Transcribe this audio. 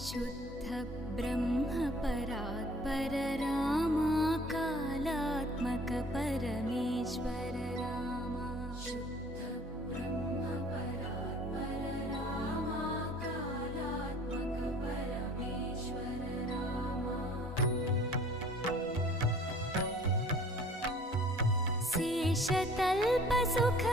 शुद्ध ब्रह्म परात्पर रामा कालात्मक परमेश्वर रामा शुद्ध ब्रह्म परात्पर रामा कालात्मक परमेश्वर रामा शेषतल्प सुख